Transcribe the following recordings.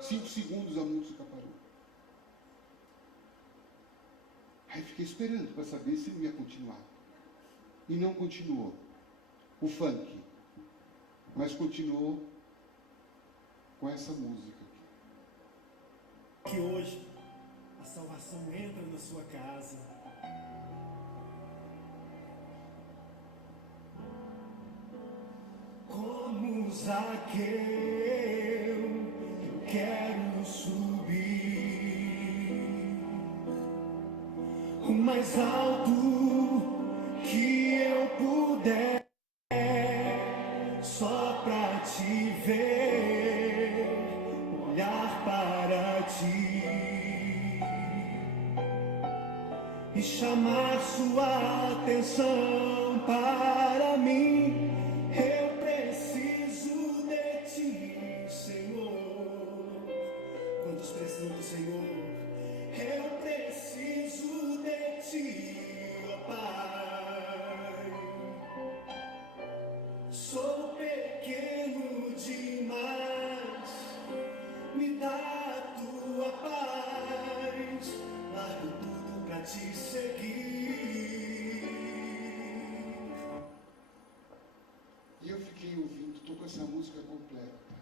5 segundos a música parou. Aí fiquei esperando para saber se ele ia continuar. E não continuou. O funk. Mas continuou com essa música aqui. Que hoje a salvação entra na sua casa. Como Zaqueu, eu quero subir o mais alto que eu puder, só pra te ver, olhar para ti e chamar sua atenção para mim. Eu preciso de ti, Senhor. Quantos precisam do Senhor? Eu preciso de ti, ó Pai. Sou pequeno demais, me dá a tua paz, largo tudo pra te seguir. E eu fiquei ouvindo, estou com essa música completa.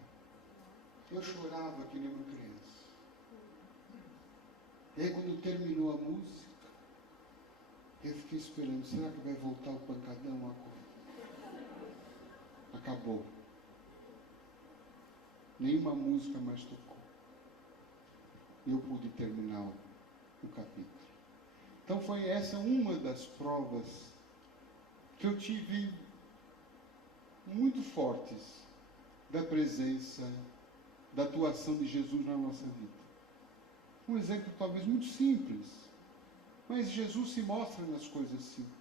Eu chorava que nem uma criança. E aí quando terminou a música, eu fiquei esperando, será que vai voltar o pancadão agora? Acabou. Nenhuma música mais tocou. E eu pude terminar o capítulo. Então foi essa uma das provas que eu tive muito fortes da presença, da atuação de Jesus na nossa vida. Um exemplo talvez muito simples, mas Jesus se mostra nas coisas simples.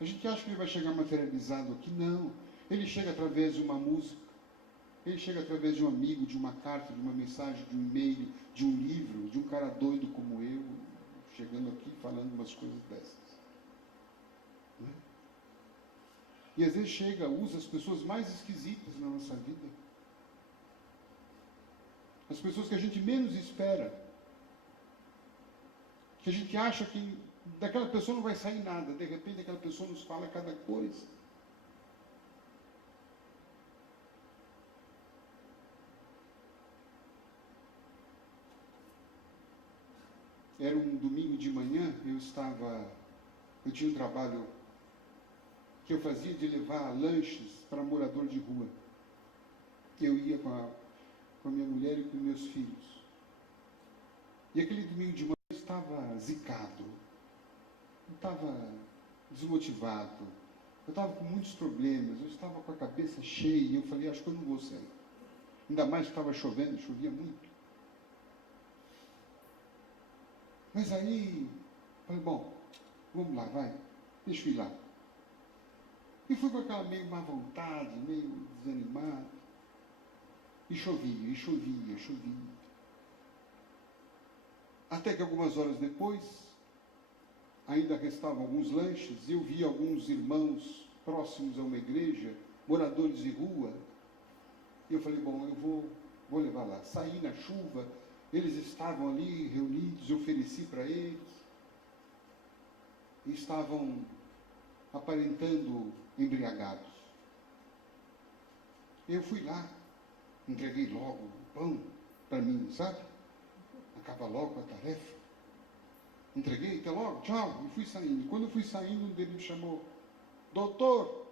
A gente acha que ele vai chegar materializado aqui, não. Ele chega através de uma música, ele chega através de um amigo, de uma carta, de uma mensagem, de um e-mail, de um livro, de um cara doido como eu, chegando aqui falando umas coisas dessas. Não é? E às vezes chega, usa as pessoas mais esquisitas na nossa vida. As pessoas que a gente menos espera. Que a gente acha que daquela pessoa não vai sair nada. De repente aquela pessoa nos fala cada coisa. Era um domingo de manhã, eu tinha um trabalho que eu fazia de levar lanches para morador de rua. Eu ia com a minha mulher e com meus filhos. E aquele domingo de manhã eu estava zicado, eu estava desmotivado, eu estava com muitos problemas, eu estava com a cabeça cheia e eu falei, acho que eu não vou sair. Ainda mais que estava chovendo, chovia muito. Mas aí, falei, bom, vamos lá, vai, deixa eu ir lá. E fui com aquela meio má vontade, meio desanimado. E chovia, e chovia, e chovia. Até que algumas horas depois, ainda restavam alguns lanches, e eu vi alguns irmãos próximos a uma igreja, moradores de rua. E eu falei, bom, eu vou levar lá. Saí na chuva, eles estavam ali reunidos, eu ofereci para eles. E estavam aparentando embriagados. Eu fui lá, entreguei logo o pão para mim, sabe? Acaba logo a tarefa. Entreguei, até logo, tchau, e fui saindo. Quando eu fui saindo, um deles me chamou, doutor.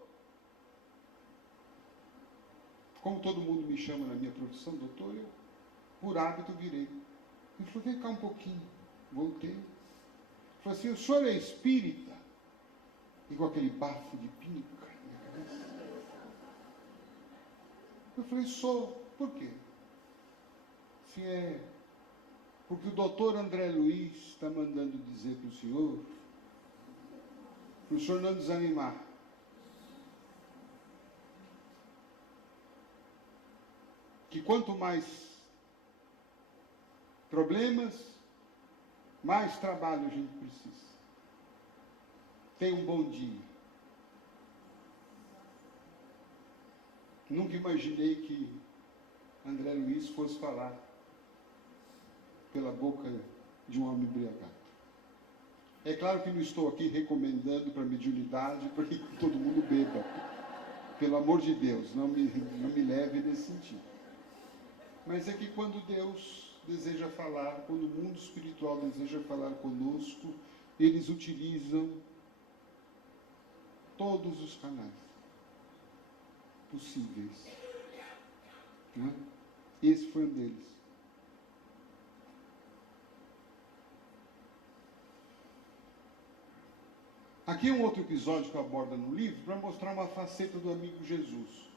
Como todo mundo me chama na minha profissão, doutor, eu, por hábito, virei. Ele falou, vem cá um pouquinho. Voltei. Ele falou assim, o senhor é espírita? E com aquele bafo de pinica na minha cabeça. Eu falei, sou. Por quê? Se é porque o doutor André Luiz está mandando dizer para o senhor não desanimar. Que quanto mais problemas, mais trabalho a gente precisa. Tenha um bom dia. Nunca imaginei que André Luiz fosse falar pela boca de um homem embriagado. É claro que não estou aqui recomendando para mediunidade, porque todo mundo beba. Pelo amor de Deus, não me leve nesse sentido. Mas é que quando Deus deseja falar, quando o mundo espiritual deseja falar conosco, eles utilizam todos os canais possíveis. Né? Esse foi um deles. Aqui é um outro episódio que aborda no livro para mostrar uma faceta do amigo Jesus.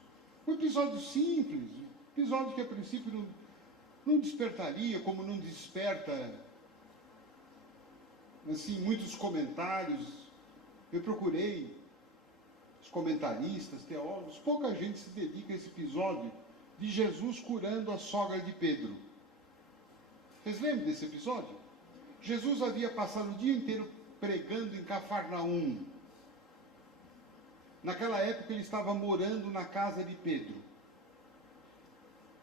Um episódio simples, um episódio que a princípio não despertaria, como não desperta assim, muitos comentários. Eu procurei os comentaristas, teólogos, pouca gente se dedica a esse episódio de Jesus curando a sogra de Pedro. Vocês lembram desse episódio? Jesus havia passado o dia inteiro pregando em Cafarnaum. Naquela época ele estava morando na casa de Pedro.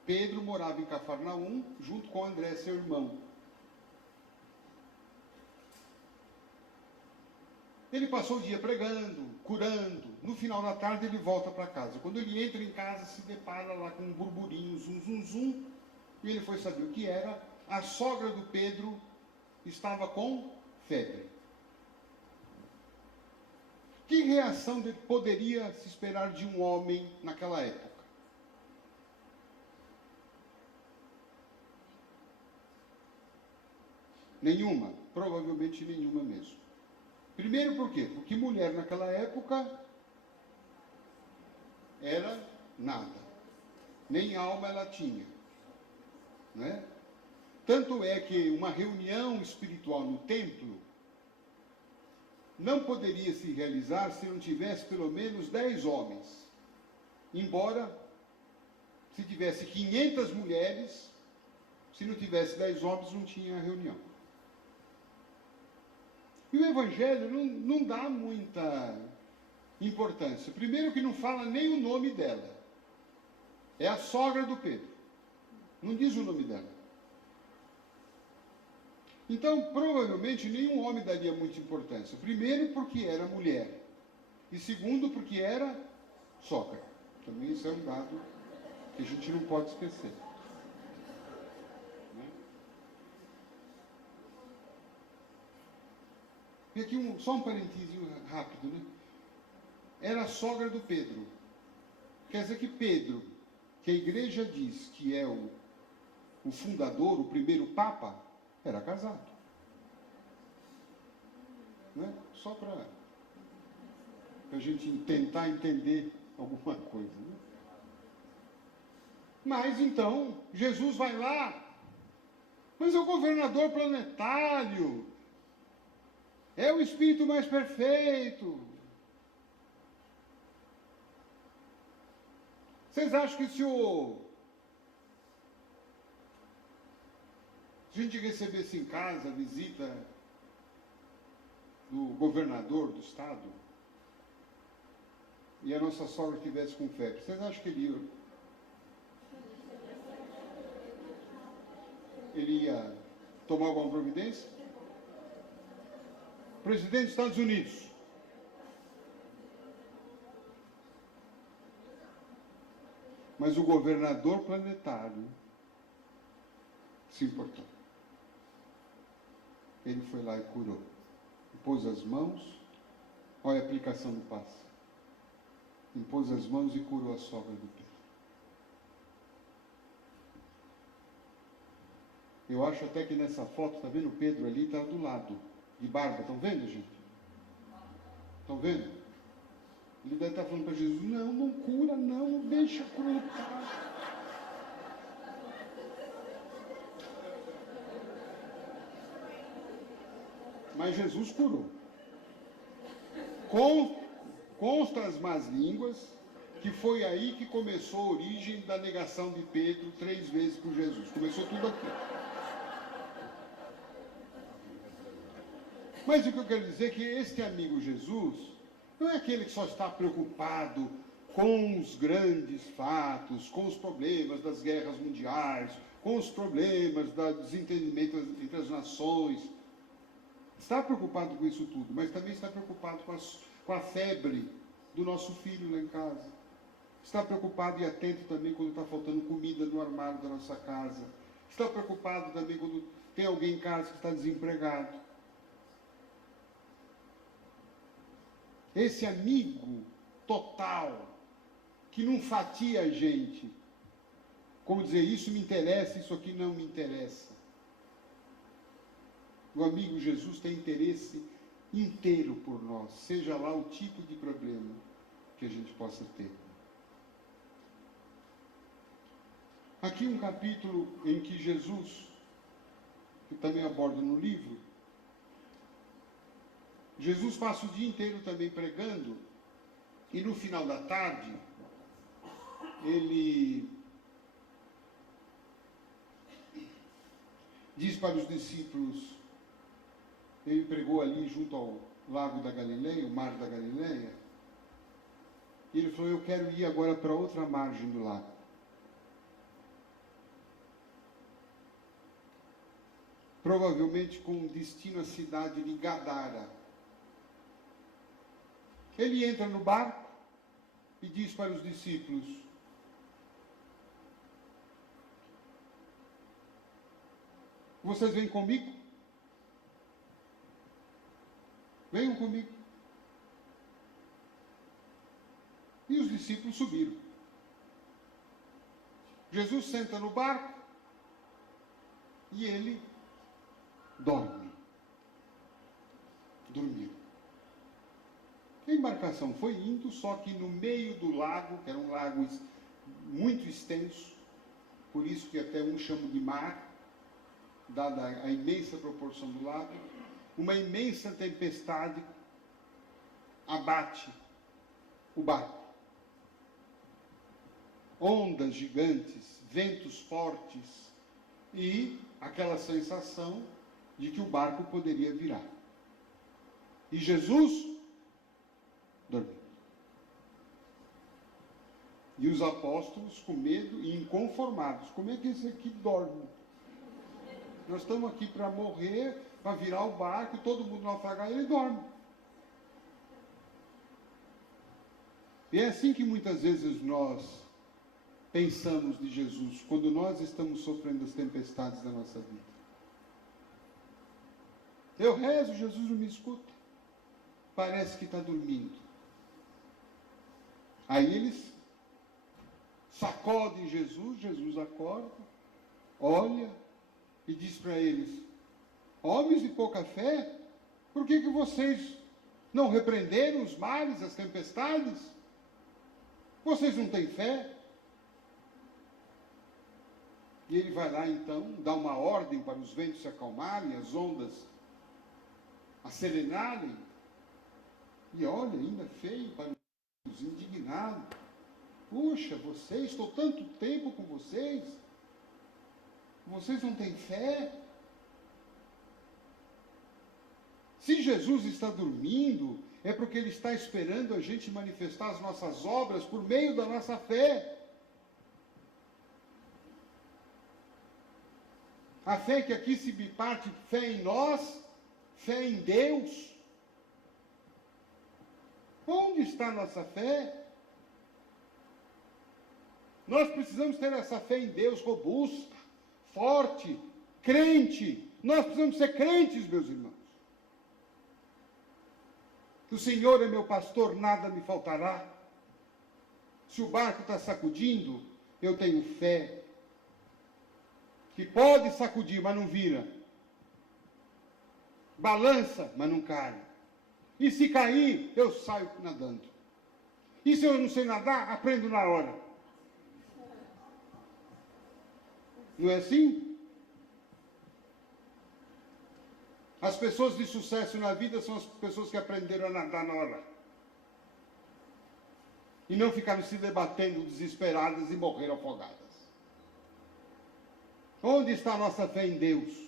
Pedro morava em Cafarnaum junto com André, seu irmão. Ele passou o dia pregando, curando. No final da tarde ele volta para casa. Quando ele entra em casa, se depara lá com um burburinho, zum, zum, zum. E ele foi saber o que era. A sogra do Pedro estava com febre. Que reação poderia se esperar de um homem naquela época? Nenhuma, provavelmente nenhuma mesmo. Primeiro por quê? Porque mulher naquela época era nada. Nem alma ela tinha. Né? Tanto é que uma reunião espiritual no templo não poderia se realizar se não tivesse pelo menos 10 homens. Embora, se tivesse 500 mulheres, se não tivesse 10 homens, não tinha reunião. E o Evangelho não dá muita importância. Primeiro que não fala nem o nome dela. É a sogra do Pedro. Não diz o nome dela. Então, provavelmente, nenhum homem daria muita importância. Primeiro, porque era mulher. E segundo, porque era sogra. Também isso é um dado que a gente não pode esquecer. E aqui só um parênteses rápido, né? Era a sogra do Pedro. Quer dizer que Pedro, que a igreja diz que é o fundador, o primeiro papa, era casado. Né? Só para a gente tentar entender alguma coisa. Né? Mas então, Jesus vai lá, mas é o governador planetário, é o espírito mais perfeito. Vocês acham que se a gente recebesse em casa a visita do governador do estado e a nossa sogra estivesse com febre, vocês acham que ele ia tomar alguma providência? Presidente dos Estados Unidos. Mas o governador planetário se importou. Ele foi lá e curou. Impôs as mãos, olha a aplicação do passe. Impôs as mãos e curou a sogra do Pedro. Eu acho até que nessa foto, está vendo o Pedro ali, está do lado, de barba. Estão vendo, gente? Estão vendo? Ele deve estar falando para Jesus, não cura, não deixa curar. Mas Jesus curou. Consta as más línguas que foi aí que começou a origem da negação de Pedro 3 vezes por Jesus. Começou tudo aqui. Mas o que eu quero dizer é que este amigo Jesus não é aquele que só está preocupado com os grandes fatos, com os problemas das guerras mundiais, com os problemas do desentendimento entre as nações. Está preocupado com isso tudo, mas também está preocupado com a febre do nosso filho lá em casa. Está preocupado e atento também quando está faltando comida no armário da nossa casa. Está preocupado também quando tem alguém em casa que está desempregado. Esse amigo total, que não fatia a gente, como dizer, isso me interessa, isso aqui não me interessa. O amigo Jesus tem interesse inteiro por nós, seja lá o tipo de problema que a gente possa ter. Aqui um capítulo em que Jesus, que também aborda no livro, Jesus passa o dia inteiro também pregando, e no final da tarde, ele diz para os discípulos, ele pregou ali junto ao lago da Galileia, o mar da Galileia, e ele falou, eu quero ir agora para outra margem do lago. Provavelmente com destino à cidade de Gadara. Ele entra no barco e diz para os discípulos, vocês vêm comigo? Venham comigo. E os discípulos subiram. Jesus senta no barco e ele dorme. Dormiu. A embarcação foi indo, só que no meio do lago, que era um lago muito extenso, por isso que até um chama de mar, dada a imensa proporção do lago, uma imensa tempestade abate o barco. Ondas gigantes, ventos fortes e aquela sensação de que o barco poderia virar. E Jesus dormiu. E os apóstolos com medo e inconformados. Como é que esse aqui dorme? Nós estamos aqui para morrer, para virar o barco, todo mundo naufragar, ele dorme. E é assim que muitas vezes nós pensamos de Jesus, quando nós estamos sofrendo as tempestades da nossa vida. Eu rezo, Jesus não me escuta. Parece que está dormindo. Aí eles sacodem Jesus, Jesus acorda, olha e diz para eles, homens de pouca fé, por que vocês não repreenderam os mares, as tempestades? Vocês não têm fé? E ele vai lá então, dá uma ordem para os ventos se acalmarem, as ondas a serenarem. E olha, ainda feio para os indignados. Puxa, vocês, estou tanto tempo com vocês não têm fé? Se Jesus está dormindo, é porque Ele está esperando a gente manifestar as nossas obras por meio da nossa fé. A fé que aqui se biparte, fé em nós, fé em Deus. Onde está a nossa fé? Nós precisamos ter essa fé em Deus robusta, forte, crente. Nós precisamos ser crentes, meus irmãos. O Senhor é meu pastor, nada me faltará. Se o barco está sacudindo, eu tenho fé. Que pode sacudir, mas não vira. Balança, mas não cai. E se cair, eu saio nadando. E se eu não sei nadar, aprendo na hora. Não é assim? As pessoas de sucesso na vida são as pessoas que aprenderam a nadar na hora. E não ficaram se debatendo desesperadas e morreram afogadas. Onde está a nossa fé em Deus?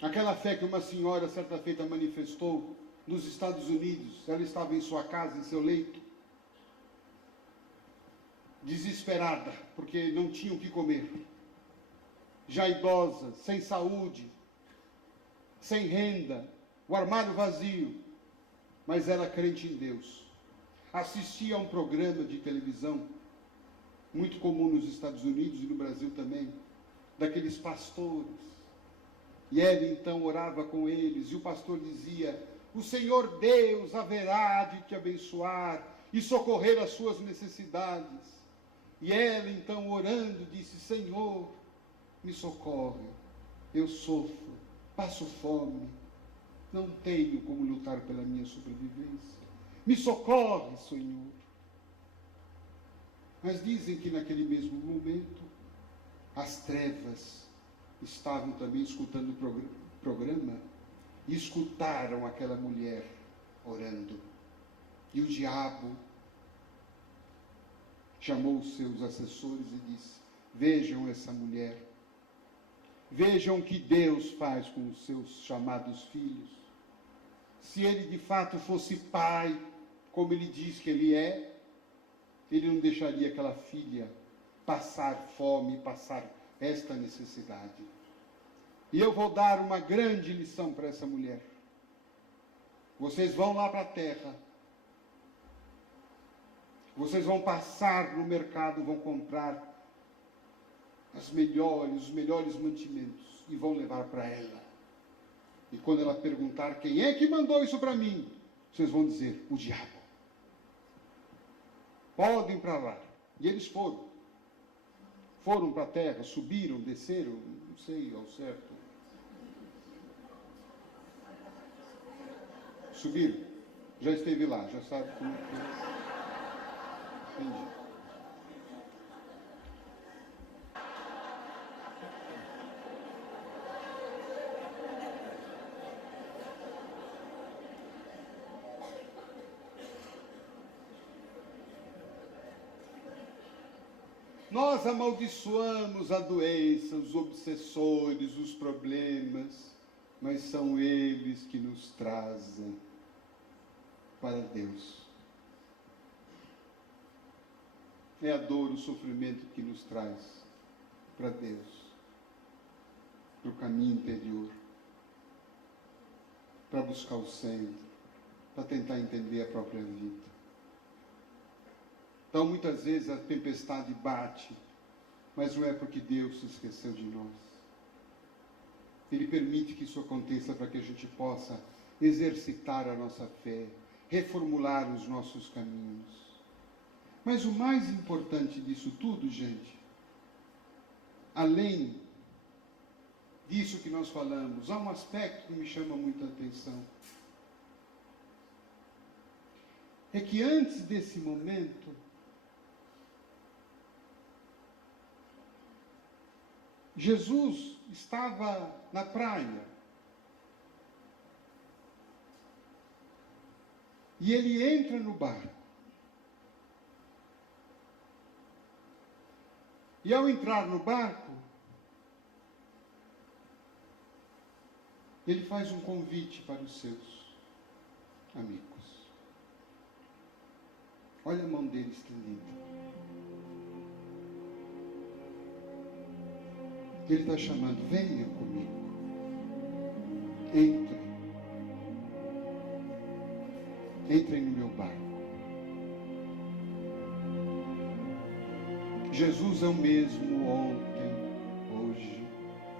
Aquela fé que uma senhora certa feita manifestou nos Estados Unidos. Ela estava em sua casa, em seu leito, desesperada, porque não tinha o que comer. Já idosa, sem saúde, sem renda, o armário vazio, mas era crente em Deus. Assistia a um programa de televisão, muito comum nos Estados Unidos e no Brasil também, daqueles pastores. E ela então orava com eles, e o pastor dizia: o Senhor Deus haverá de te abençoar e socorrer as suas necessidades. E ela então orando disse: Senhor, me socorre, eu sofro, passo fome, não tenho como lutar pela minha sobrevivência. Me socorre, Senhor. Mas dizem que naquele mesmo momento, as trevas estavam também escutando o programa e escutaram aquela mulher orando. E o diabo chamou os seus assessores e disse: vejam essa mulher, vejam o que Deus faz com os seus chamados filhos. Se ele de fato fosse pai, como ele diz que ele é, ele não deixaria aquela filha passar fome, passar esta necessidade. E eu vou dar uma grande lição para essa mulher. Vocês vão lá para a terra, vocês vão passar no mercado, vão comprar os melhores mantimentos e vão levar para ela. E quando ela perguntar quem é que mandou isso para mim, vocês vão dizer: o diabo. Podem para lá. E eles foram. Foram para a terra, subiram, desceram, não sei ao certo. Subiram. Já esteve lá, já sabe como que é. Entendi. Nós amaldiçoamos a doença, os obsessores, os problemas, mas são eles que nos trazem para Deus. É a dor, o sofrimento que nos traz para Deus, para o caminho interior, para buscar o centro, para tentar entender a própria vida. Então, muitas vezes a tempestade bate, mas não é porque Deus se esqueceu de nós. Ele permite que isso aconteça para que a gente possa exercitar a nossa fé, reformular os nossos caminhos. Mas o mais importante disso tudo, gente, além disso que nós falamos, há um aspecto que me chama muita atenção. É que antes desse momento, Jesus estava na praia. E ele entra no barco. E ao entrar no barco, ele faz um convite para os seus amigos. Olha a mão dele estendida. Ele está chamando: venha comigo, entrem no meu barco. Jesus é o mesmo ontem, hoje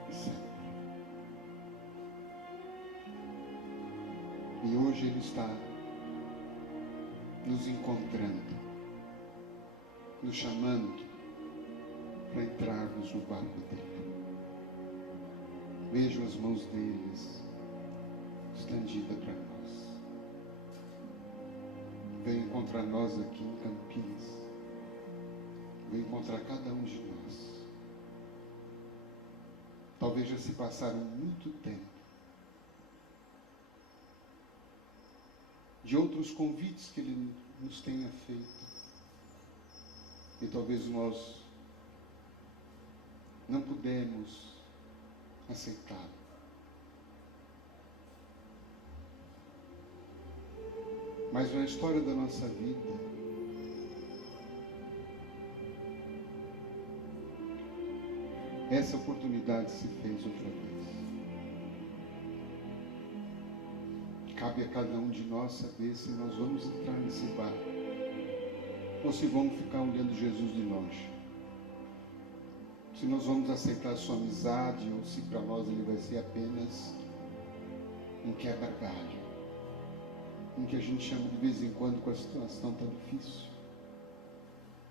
e sempre. E hoje Ele está nos encontrando, nos chamando para entrarmos no barco dele. Vejo as mãos deles estendidas para nós. Venha encontrar nós aqui em Campinas. Venha encontrar cada um de nós. Talvez já se passaram muito tempo de outros convites que Ele nos tenha feito. E talvez nós não pudemos aceitá-lo. Mas na história da nossa vida, essa oportunidade se fez outra vez. Cabe a cada um de nós saber se nós vamos entrar nesse barco ou se vamos ficar olhando Jesus de longe. Se nós vamos aceitar a sua amizade ou se para nós ele vai ser apenas um quebra-galho, um que a gente chama de vez em quando quando a situação está difícil.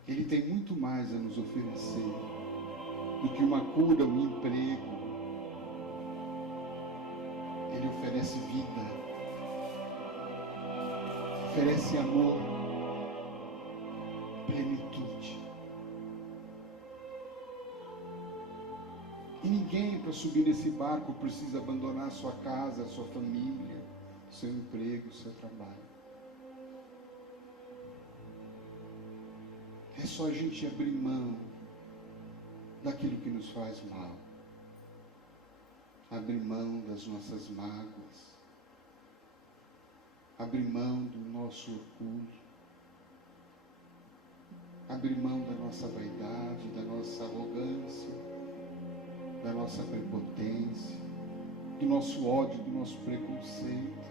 Ele tem muito mais a nos oferecer do que uma cura, um emprego. Ele oferece vida, oferece amor, plenitude. E ninguém, para subir nesse barco, precisa abandonar sua casa, sua família, seu emprego, seu trabalho. É só a gente abrir mão daquilo que nos faz mal. Abrir mão das nossas mágoas. Abrir mão do nosso orgulho. Abrir mão da nossa vaidade, da nossa arrogância, da nossa prepotência, do nosso ódio, do nosso preconceito.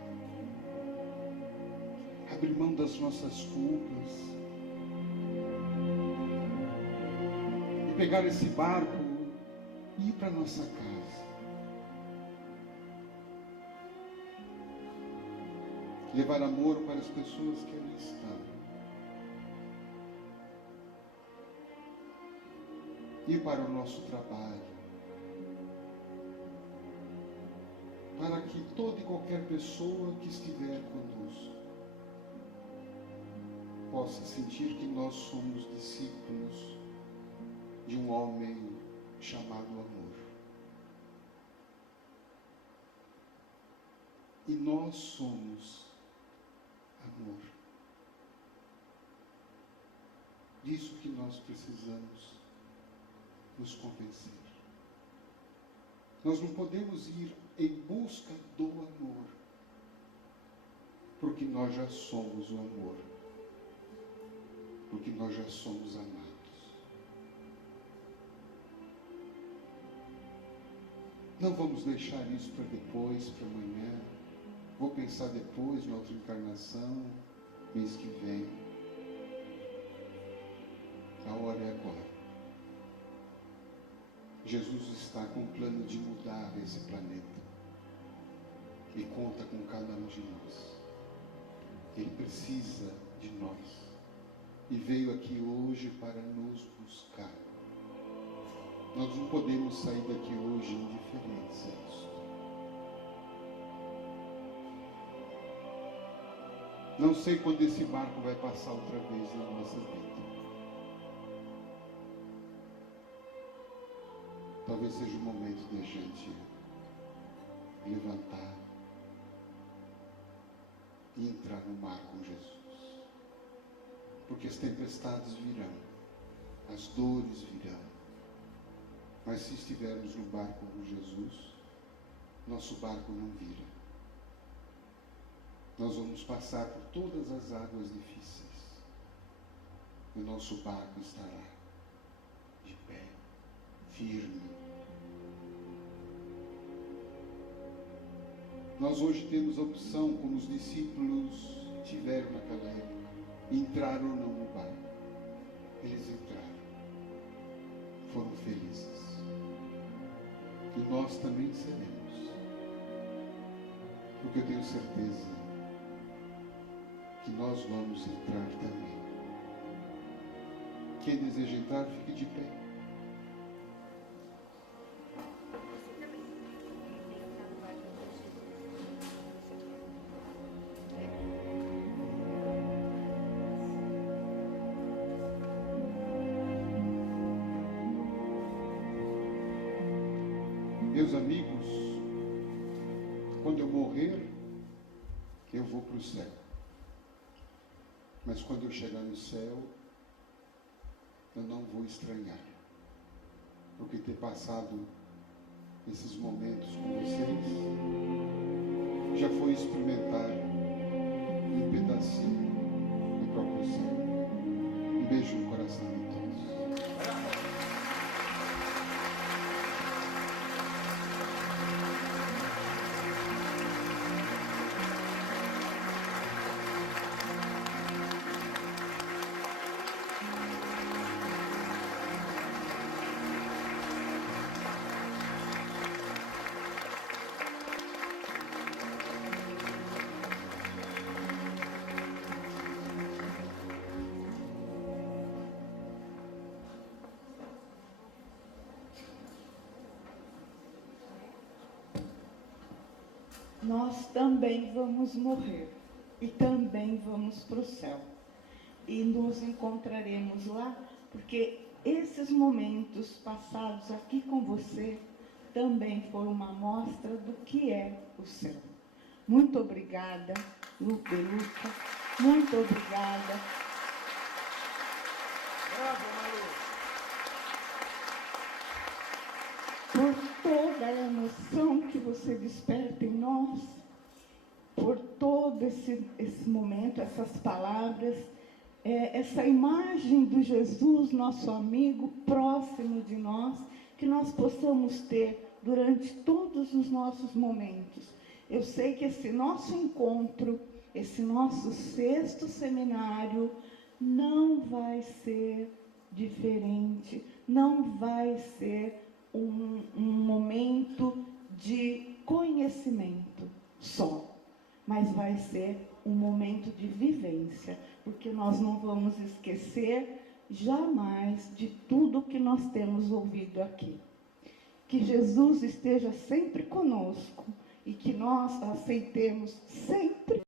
Abrir mão das nossas culpas. E pegar esse barco e ir para nossa casa. Levar amor para as pessoas que ali estão. Ir para o nosso trabalho. Para que toda e qualquer pessoa que estiver conosco possa sentir que nós somos discípulos de um homem chamado amor. E nós somos amor. Disso que nós precisamos nos convencer. Nós não podemos ir em busca do amor, porque nós já somos o amor, porque nós já somos amados. Não vamos deixar isso para depois, para amanhã. Vou pensar depois, na outra encarnação, mês que vem. A hora é agora. Jesus está com o plano de mudar esse planeta. E conta com cada um de nós. Ele precisa de nós. E veio aqui hoje para nos buscar. Nós não podemos sair daqui hoje indiferentes a isso. Não sei quando esse barco vai passar outra vez na nossa vida. Talvez seja o momento de a gente levantar e entrar no mar com Jesus. Porque as tempestades virão, as dores virão. Mas se estivermos no barco com Jesus, nosso barco não vira. Nós vamos passar por todas as águas difíceis. E o nosso barco estará de pé, firme. Nós hoje temos a opção, como os discípulos tiveram naquela época, entrar ou não no barco. Eles entraram. Foram felizes. E nós também seremos. Porque eu tenho certeza que nós vamos entrar também. Quem deseja entrar, fique de pé. Meus amigos, quando eu morrer, eu vou para o céu. Mas quando eu chegar no céu, eu não vou estranhar. Porque ter passado esses momentos com vocês já foi experimentar um pedacinho do próprio céu. Um beijo no coração de todos. Nós também vamos morrer e também vamos para o céu. E nos encontraremos lá, porque esses momentos passados aqui com você também foram uma amostra do que é o céu. Muito obrigada, Luca e Luca. Muito obrigada. Bravo, Malu. Por toda a emoção que você desperta em nós, por todo esse momento, essas palavras, essa imagem do Jesus, nosso amigo, próximo de nós, que nós possamos ter durante todos os nossos momentos. Eu sei que esse nosso encontro, esse nosso 6º seminário, não vai ser diferente, não vai ser um momento de conhecimento só, mas vai ser um momento de vivência, porque nós não vamos esquecer jamais de tudo que nós temos ouvido aqui. Que Jesus esteja sempre conosco e que nós aceitemos sempre